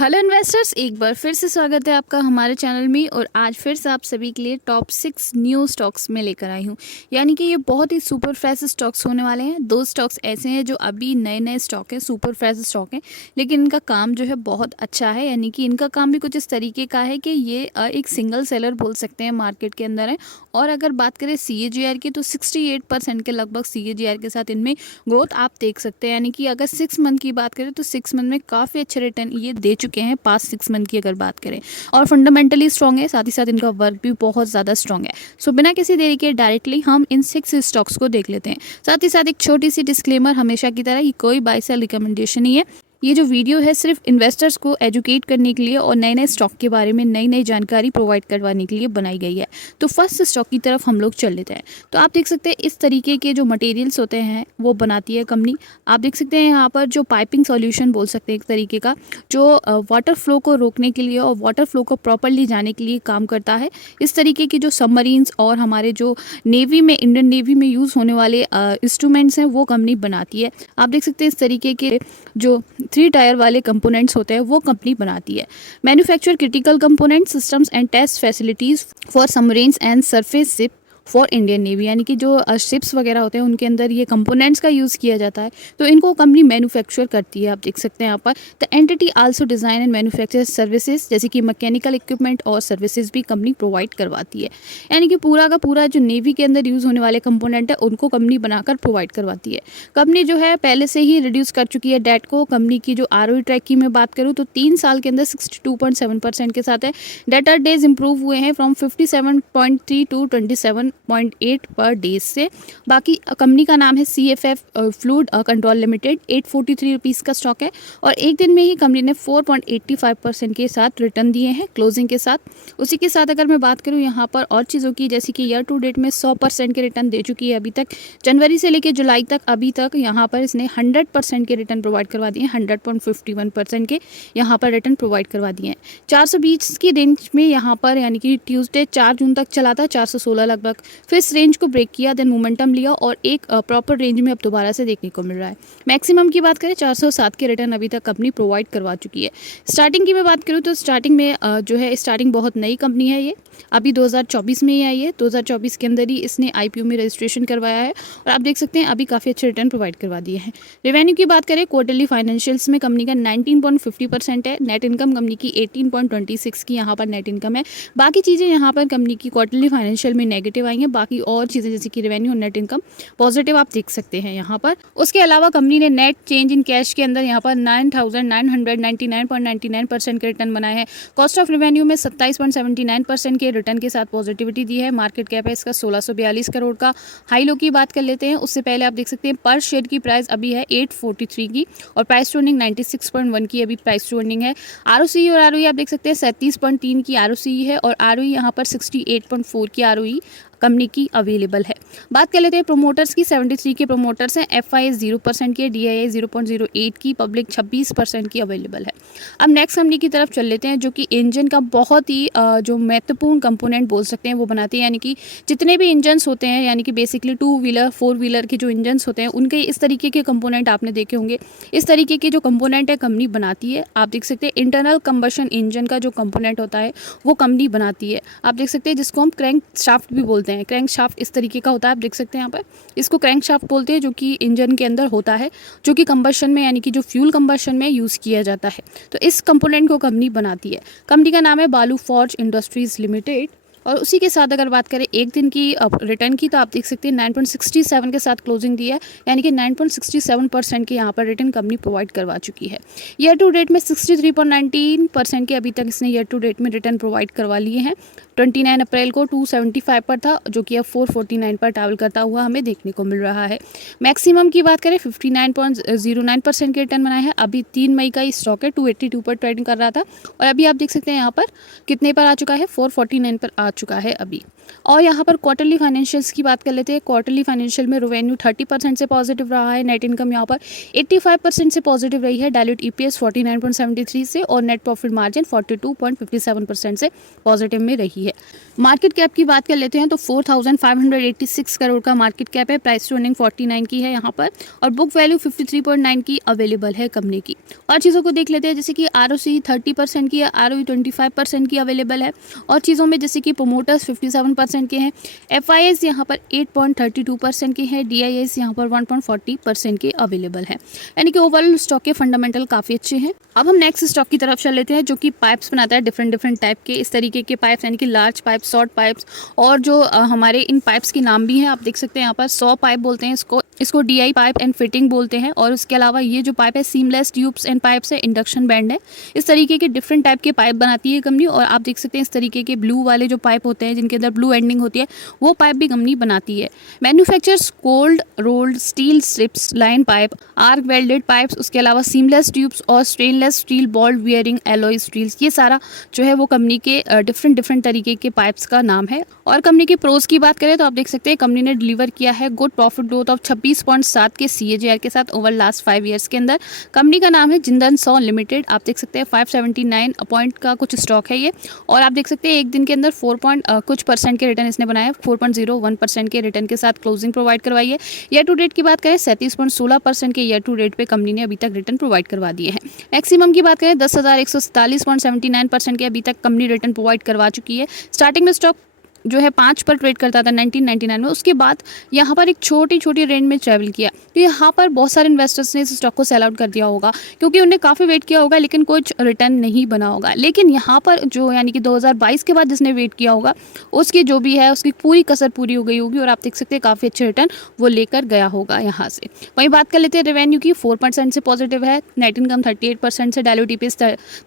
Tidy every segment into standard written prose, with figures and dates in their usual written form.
Hello investors, एक बार फिर से स्वागत है आपका हमारे चैनल में। और आज फिर से आप सभी के लिए टॉप 6 न्यू स्टॉक्स में लेकर आई हूँ। यानी कि ये बहुत ही सुपर फ्रेश स्टॉक्स होने वाले हैं। 2 स्टॉक्स ऐसे हैं जो अभी नए नए स्टॉक हैं, सुपर फ्रेश स्टॉक हैं, लेकिन इनका काम जो है बहुत अच्छा है। यानी कि इनका काम भी कुछ इस तरीके का है कि ये एक सिंगल सेलर बोल सकते हैं मार्केट के अंदर है। और अगर बात करें CAGR की तो 68% के लगभग CAGR के साथ इनमें ग्रोथ आप देख सकते हैं। यानी कि अगर 6 मंथ की बात करें तो 6 मंथ में काफ़ी अच्छे रिटर्न ये दे चुके हैं, पास 6 मंथ की अगर बात करें। और फंडामेंटली स्ट्रॉन्ग है, साथ ही साथ इनका वर्क भी बहुत ज़्यादा स्ट्रॉन्ग है। सो बिना किसी देरी के डायरेक्टली हम इन 6 स्टॉक्स को देख लेते हैं। साथ ही साथ एक छोटी सी डिस्क्लेमर हमेशा की तरह, ये कोई बाय सेल रिकमेंडेशन नहीं है। ये जो वीडियो है सिर्फ इन्वेस्टर्स को एजुकेट करने के लिए और नए नए स्टॉक के बारे में नई नई जानकारी प्रोवाइड करवाने के लिए बनाई गई है। तो फर्स्ट स्टॉक की तरफ हम लोग चल लेते हैं। तो आप देख सकते हैं इस तरीके के जो मटेरियल्स होते हैं वो बनाती है कंपनी। आप देख सकते हैं यहाँ पर जो पाइपिंग सॉल्यूशन बोल सकते हैं एक तरीके का, जो वाटर फ्लो को रोकने के लिए और वाटर फ्लो को प्रॉपरली जाने के लिए काम करता है। इस तरीके की जो सबमरीन्स और हमारे जो नेवी में, इंडियन नेवी में यूज़ होने वाले इंस्ट्रूमेंट्स हैं वो कंपनी बनाती है। आप देख सकते हैं इस तरीके के जो 3 टायर वाले कंपोनेंट्स होते हैं वो कंपनी बनाती है। Manufacture critical component systems and test facilities for submarines and surface ship for Indian navy. यानी कि जो शिप्स वगैरह होते हैं उनके अंदर ये कंपोनेंट्स का यूज़ किया जाता है, तो इनको कंपनी मैन्युफैक्चर करती है। आप देख सकते हैं यहाँ पर the entity also design and manufacture services, जैसे कि मैकेनिकल इक्विपमेंट और सर्विसेज भी कंपनी प्रोवाइड करवाती है। यानी कि पूरा का पूरा जो नेवी के अंदर यूज़ होने वाले कंपोनेंट है उनको कंपनी बनाकर प्रोवाइड करवाती है। कंपनी जो है पहले से ही रिड्यूस कर चुकी है डेट को। कंपनी की जो ROE ट्रैक की मैं बात करूँ तो 3 साल के अंदर 62.7% के साथ है। डेटर डेज इंप्रूव हुए हैं फ्रॉम 57.3 टू 27.8 पर डेज से। बाकी कंपनी का नाम है CFF fluid control limited. 843 rupees का स्टॉक है और एक दिन में ही कंपनी ने 4.85% के साथ रिटर्न दिए हैं क्लोजिंग के साथ। उसी के साथ अगर मैं बात करूं यहाँ पर और चीज़ों की, जैसे कि ईयर टू डेट में 100% के रिटर्न दे चुकी है अभी तक। जनवरी से लेकर जुलाई तक अभी तक यहाँ पर इसने 100% के रिटर्न प्रोवाइड करवा दिए हैं। 100.51% के यहाँ पर रिटर्न प्रोवाइड करवा दिए हैं। 420 की रेंज में यहाँ पर, यानी कि ट्यूसडे 4 जून तक चला था 416 लगभग, फिर इस रेंज को ब्रेक किया, देन मोमेंटम लिया और एक प्रॉपर रेंज में अब दोबारा से देखने को मिल रहा है। मैक्सिमम की बात करें 407 के रिटर्न अभी तक कंपनी प्रोवाइड करवा चुकी है। स्टार्टिंग की मैं बात करूँ तो स्टार्टिंग में जो है स्टार्टिंग बहुत नई कंपनी है, ये अभी 2024 में ही आई है। 2024 के अंदर ही इसने IPO में रजिस्ट्रेशन करवाया है और आप देख सकते हैं अभी काफ़ी अच्छे रिटर्न प्रोवाइड करवा दिए हैं। रेवेन्यू की बात करें क्वार्टरली फाइनेंशियल्स में कंपनी का 19.50% है। नेट इनकम कंपनी की 18.26 की यहाँ पर नेट इनकम है। बाकी चीज़ें यहाँ पर कंपनी की क्वार्टरली फाइनेंशियल में नेगेटिव आई हैं। बाकी और चीज़ें जैसे कि रेवेन्यू और नेट इनकम पॉजिटिव आप देख सकते हैं यहाँ पर। उसके अलावा कंपनी ने नेट चेंज इन कैश के अंदर यहाँ पर 9,999.99% के रिटर्न बनाए हैं। कॉस्ट ऑफ रेवेन्यू में 27.79% के रिटर्न के साथ पॉजिटिविटी दी है। मार्केट कैप है इसका 1642 करोड़ का। हाई लो की बात कर लेते हैं, उससे पहले आप देख सकते हैं पर शेयर की प्राइस अभी है 843 की और प्राइस टू अर्निंग 96.1 की अभी प्राइस टू अर्निंग है। ROCE और ROE आप देख सकते हैं 37.3 की ROCE है और ROE यहाँ पर 68.4 की ROE कंपनी की अवेलेबल है। बात कर लेते हैं प्रोमोटर्स की। 73 के प्रोमोटर्स हैं। FIA 0% के, DIA 0.08 की, पब्लिक 26% की अवेलेबल है। अब नेक्स्ट कंपनी की तरफ चल लेते हैं जो कि इंजन का बहुत ही जो महत्वपूर्ण कंपोनेंट बोल सकते हैं वो बनाती है। यानी कि जितने भी इंजन्स होते हैं, यानी कि बेसिकली 2 व्हीलर 4 व्हीलर के जो इंजन्स होते हैं उनके इस तरीके के कंपोनेंट आपने देखे होंगे। इस तरीके के जो कंपोनेंट है कंपनी बनाती है। आप देख सकते हैं इंटरनल कंबशन इंजन का जो कंपोनेंट होता है वो कंपनी बनाती है। आप देख सकते हैं जिसको हम क्रैंक शाफ्ट भी बोलते हैं। क्रैंक शाफ्ट इस तरीके का होता है, आप देख सकते हैं यहाँ पर इसको क्रैंक शाफ्ट बोलते हैं, जो कि इंजन के अंदर होता है, जो कि कंबशन में, यानी कि जो फ्यूल कंबशन में यूज़ किया जाता है। तो इस कंपोनेंट को कंपनी बनाती है। कंपनी का नाम है बालू फॉर्ज इंडस्ट्रीज लिमिटेड। और उसी के साथ अगर बात करें एक दिन की रिटर्न की, तो आप देख सकते हैं 9.67 के साथ क्लोजिंग दी है। यानी कि 9.67% के यहाँ पर रिटर्न कंपनी प्रोवाइड करवा चुकी है। ईयर टू डेट में 63.19% के अभी तक इसने ईयर टू डेट में रिटर्न प्रोवाइड करवा लिए हैं। 29 अप्रैल को 275 पर था, जो कि अब 449 पर ट्रैवल करता हुआ हमें देखने को मिल रहा है। मैक्सिमम की बात करें 59.09% के रिटर्न बनाए हैं। अभी 3 मई का ही स्टॉक है, 282 पर ट्रेडिंग कर रहा था और अभी आप देख सकते हैं यहाँ पर कितने पर आ चुका है, 449 पर आ चुका है अभी। और यहाँ पर क्वार्टरली फाइनेंशियल्स की बात कर लेते हैं। क्वार्टरली फाइनेंशियल में रेवेन्यू 30% से पॉजिटिव रहा है। नेट इनकम यहाँ पर 85% से पॉजिटिव रही है। डायल्यूट EPS 49.73 से और नेट प्रॉफिट मार्जिन 42.57% से पॉजिटिव में रही है। मार्केट कैप की बात कर लेते हैं तो 4,586 करोड़ का मार्केट कैप है। प्राइस टू अर्निंग 49 की है यहाँ पर और बुक वैल्यू 53.9 की अवेलेबल है कंपनी की। और चीज़ों को देख लेते हैं जैसे कि ROC 30% की है, ROE 25% की अवेलेबल है। और चीज़ों में जैसे कि प्रोमोटर्स 57% के हैं, FIS यहाँ पर 8.32% की है, DIS यहाँ पर 1.40% के अवेलेबल है। यानी कि ओवरऑल स्टॉक के फंडामेंटल काफ़ी अच्छे हैं। अब हम नेक्स्ट स्टॉक की तरफ चल लेते हैं जो कि पाइप्स बनाता है, डिफरेंट टाइप के इस तरीके के पाइप्स, यानी कि लार्ज पाइप, शॉर्ट पाइप्स। और जो हमारे इन पाइप्स के नाम भी हैं, आप देख सकते हैं यहाँ पर 100 पाइप बोलते हैं इसको DI पाइप एंड फिटिंग बोलते हैं। और उसके अलावा ये जो पाइप है सीमलेस ट्यूब्स एंड पाइप्स है, इंडक्शन बैंड है। इस तरीके के डिफरेंट टाइप के पाइप बनाती है कंपनी। और आप देख सकते हैं इस तरीके के ब्लू वाले जो पाइप होते हैं जिनके अंदर ब्लू एंडिंग होती है, वो पाइप भी कंपनी बनाती है। Manufactures cold rolled steel strips, line pipe, arc welded pipes, उसके अलावा सीमलेस ट्यूब्स और stainless steel ball bearing alloy steels. ये सारा जो है वो कंपनी के डिफरेंट तरीके के पाइप्स का नाम है। और कंपनी के प्रोज की बात करें तो आप देख सकते हैं कंपनी ने डिलीवर किया है गुड प्रॉफिट ग्रोथ ऑफ 26.7 के CAGR के साथ ओवर लास्ट 5 ईयर्स के अंदर। कंपनी का नाम है जिंदल सॉ लिमिटेड। आप देख सकते हैं 579 पॉइंट का कुछ स्टॉक है ये। और आप देख सकते हैं एक दिन के अंदर 4% के रिटर्न इसने बनाया है, 4.01% के रिटर्न के साथ क्लोजिंग प्रोवाइड करवाई है। ईयर टू डेट की बात करें 37.16% के ईयर टू डेट पे कंपनी ने अभी तक रिटर्न प्रोवाइड करवा दिए हैं। मैक्सिमम की बात करें 10,147.79% के अभी तक कंपनी रिटर्न प्रोवाइड करवा चुकी है। स्टार्टिंग में स्टॉक जो है 5 पर ट्रेड करता था 1999 में, उसके बाद यहाँ पर एक छोटी रेंज में ट्रैवल किया। तो यहाँ पर बहुत सारे इन्वेस्टर्स ने इस स्टॉक को सेल आउट कर दिया होगा क्योंकि उन्हें काफ़ी वेट किया होगा लेकिन कुछ रिटर्न नहीं बना होगा। लेकिन यहाँ पर जो यानी कि 2022 के बाद जिसने वेट किया होगा उसकी जो भी है उसकी पूरी कसर पूरी हो गई होगी। और आप देख सकते हैं काफ़ी अच्छे रिटर्न वो लेकर गया होगा यहाँ से। वहीं बात कर लेते हैं रेवेन्यू की, 4% से पॉजिटिव है, नेट इनकम 38% से, डायलूटेड EPS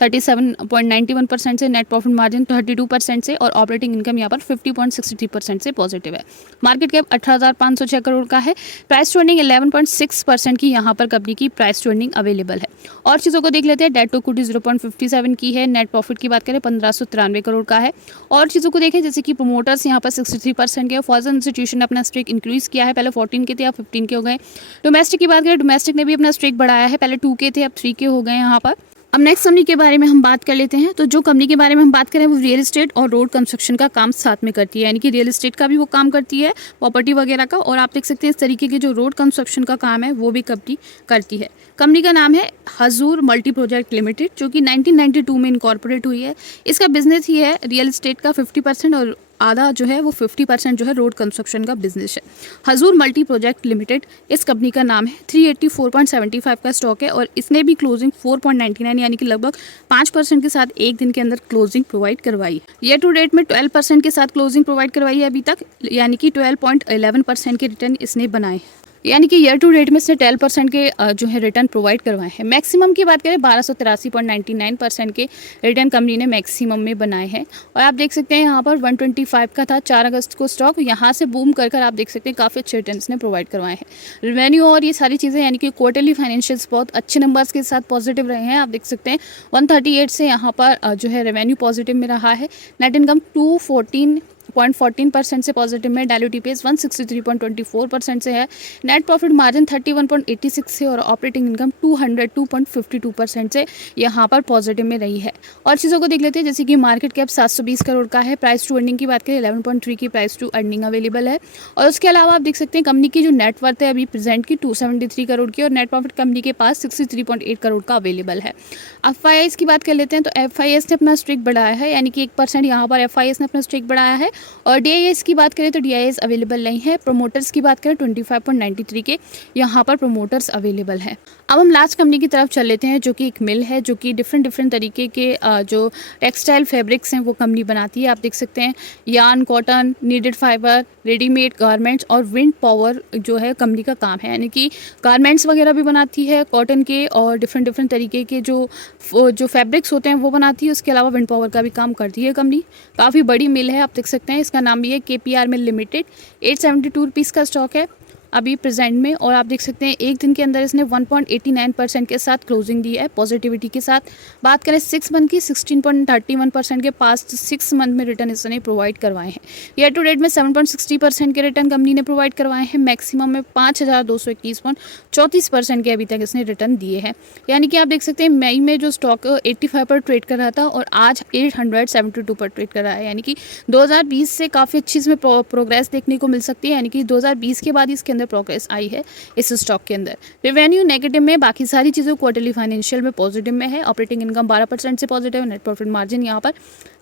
37.91% से, नेट प्रॉफिट मार्जिन 32% से और ऑपरेटिंग इनकम यहाँ पर 50.63% से पॉजिटिव है। मार्केट कैप 18,506 करोड़ का है। प्राइस टू अर्निंग 11.6% की यहाँ पर कंपनी की प्राइस टू अर्निंग अवेलेबल है। और चीज़ों को देख लेते हैं, डेट टू इक्विटी 0.57 की है। नेट प्रॉफिट की बात करें 1593 करोड़ का है। और चीज़ों को देखें जैसे कि प्रोमोटर्स यहाँ पर 63% के, फॉरेन इंस्टीट्यूशन ने अपना स्टेक इंक्रीज किया है, पहले 14 के थे अब 15 के हो गए। डोमेस्टिक की बात करें, डोमेस्टिक ने भी अपना स्टेक बढ़ाया है, पहले 2 के थे अब 3 के हो गए यहाँ पर। अब नेक्स्ट कंपनी के बारे में हम बात कर लेते हैं। तो जो कंपनी के बारे में हम बात करें वो रियल एस्टेट और रोड कंस्ट्रक्शन का काम साथ में करती है, यानी कि रियल एस्टेट का भी वो काम करती है, प्रॉपर्टी वगैरह का। और आप देख सकते हैं इस तरीके के जो रोड कंस्ट्रक्शन का काम है वो भी कंपनी करती है। कंपनी का नाम है हजूर मल्टी प्रोजेक्ट लिमिटेड, जो कि 1992 में इनकॉर्पोरेट हुई है। इसका बिजनेस ही है रियल एस्टेट का 50% और आधा जो है वो 50% जो है रोड कंस्ट्रक्शन का बिजनेस है। हजूर मल्टी प्रोजेक्ट लिमिटेड इस कंपनी का नाम है। 384.75 का स्टॉक है और इसने भी क्लोजिंग 4.99 यानी कि लगभग 5% के साथ एक दिन के अंदर क्लोजिंग प्रोवाइड करवाई। ईयर टू डेट में 12% के साथ क्लोजिंग प्रोवाइड करवाई है अभी तक, यानी कि 12.11% के रिटर्न इसने बनाए, यानी कि ईयर टू डेट में इसने 12% के जो है रिटर्न प्रोवाइड करवाए हैं। मैक्सिमम की बात करें 1283.99% के रिटर्न कंपनी ने मैक्सिमम में बनाए हैं। और आप देख सकते हैं यहाँ पर 125 का था 4 अगस्त को स्टॉक, यहाँ से बूम कर आप देख सकते हैं काफ़ी अच्छे रिटर्न इसने प्रोवाइड करवाए हैं। रेवेन्यू और ये सारी चीज़ें यानी कि क्वार्टरली फाइनेंशियल्स बहुत अच्छे नंबर्स के साथ पॉजिटिव रहे हैं। आप देख सकते हैं 138 से यहाँ पर जो है रेवेन्यू पॉजिटिव में रहा है। नेट इनकम 214.14% से पॉजिटिव में, डायलूटेड EPS 163.24% से है। नेट प्रॉफिट मार्जिन 31.86 से और ऑपरेटिंग इनकम 202.52% से यहाँ पर पॉजिटिव में रही है। और चीज़ों को देख लेते हैं जैसे कि मार्केट कैप 720 करोड़ का है। प्राइस टू अर्निंग की बात करें 11.3 की प्राइस टू अर्निंग अवेलेबल है। और उसके अलावा आप देख सकते हैं कंपनी की जो नेटवर्थ है अभी प्रेजेंट की 273 करोड़ की और नेट प्रॉफिट कंपनी के पास 63.8 करोड़ का अवेलेबल है। FIS की बात कर लेते हैं तो FIS ने अपना स्टेक बढ़ाया है, यानी कि 1% यहाँ पर FIS ने अपना स्टेक बढ़ाया है। और DIS की बात करें तो DIS अवेलेबल नहीं है। प्रोमोटर्स की बात करें 25.93 के यहाँ पर प्रोमोटर्स अवेलेबल है। अब हम लास्ट कंपनी की तरफ चल लेते हैं जो कि एक मिल है जो कि डिफरेंट तरीके के जो टेक्सटाइल फैब्रिक्स हैं वो कंपनी बनाती है। आप देख सकते हैं yarn, cotton, needed fibre, readymade garments और विंड पावर जो है कंपनी का काम है, यानी कि गारमेंट्स वगैरह भी बनाती है कॉटन के और डिफरेंट तरीके के जो फैब्रिक्स होते हैं वो बनाती है। उसके अलावा विंड पावर का भी काम करती है कंपनी। काफ़ी बड़ी मिल है, आप देख सकते हैं इसका नाम भी है KPR मिल लिमिटेड। 872 रुपीज़ का स्टॉक है। अभी प्रेजेंट में, और आप देख सकते हैं एक दिन के अंदर इसने 1.89% के साथ क्लोजिंग दी है पॉजिटिविटी के साथ। बात करें 6 मंथ की, 16.31% के पास्ट 6 मंथ में रिटर्न इसने प्रोवाइड करवाए हैं। ईयर टू डेट में 7.60% के रिटर्न कंपनी ने प्रोवाइड करवाए हैं। मैक्सिमम में 5221.34% के अभी तक इसने रिटर्न दिए हैं। यानी कि आप देख सकते हैं मई में जो स्टॉक 85 पर ट्रेड कर रहा था और आज 872 पर ट्रेड कर रहा है। यानी कि 2020 से काफ़ी अच्छी इसमें प्रोग्रेस देखने को मिल सकती है। यानी कि 2020 के बाद इसके अंदर प्रोग्रेस आई है इस स्टॉक के अंदर। रेवेन्यू नेगेटिव में, बाकी सारी चीज़ें क्वार्टरली फाइनेंशियल में पॉजिटिव में है। ऑपरेटिंग इनकम 12% से पॉजिटिव, नेट प्रॉफिट मार्जिन यहाँ पर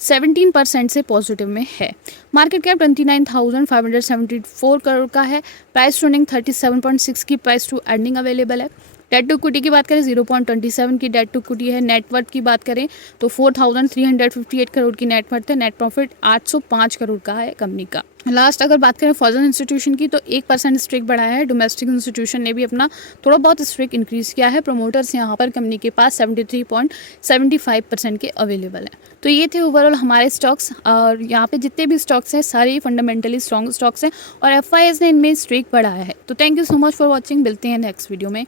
17% से पॉजिटिव में है। मार्केट कैप 29,574 करोड़ का है। प्राइस टू अर्निंग 37.6 की प्राइस टू अर्निंग अवेलेबल है। डेट टू इक्विटी की बात करें 0.27 की डेट टू इक्विटी है। नेटवर्थ की बात करें तो 4,358 करोड़ की नेटवर्थ है। नेट प्रॉफिट 805 करोड़ का है कंपनी का। लास्ट अगर बात करें फॉरेन इंस्टीट्यूशन की तो 1% स्ट्रेक बढ़ाया है। डोमेस्टिक इंस्टीट्यूशन ने भी अपना थोड़ा बहुत स्ट्रेक इंक्रीज किया है। प्रमोटर्स यहाँ पर कंपनी के पास 73.75% के अवेलेबल है। तो ये थे ओवरऑल हमारे स्टॉक्स, और यहाँ पे जितने भी स्टॉक्स हैं सारे फंडामेंटली स्ट्रॉन्ग स्टॉक्स हैं और FIS ने इनमें स्ट्रेक बढ़ाया है। तो thank you so much for watching. मिलते हैं नेक्स्ट वीडियो में।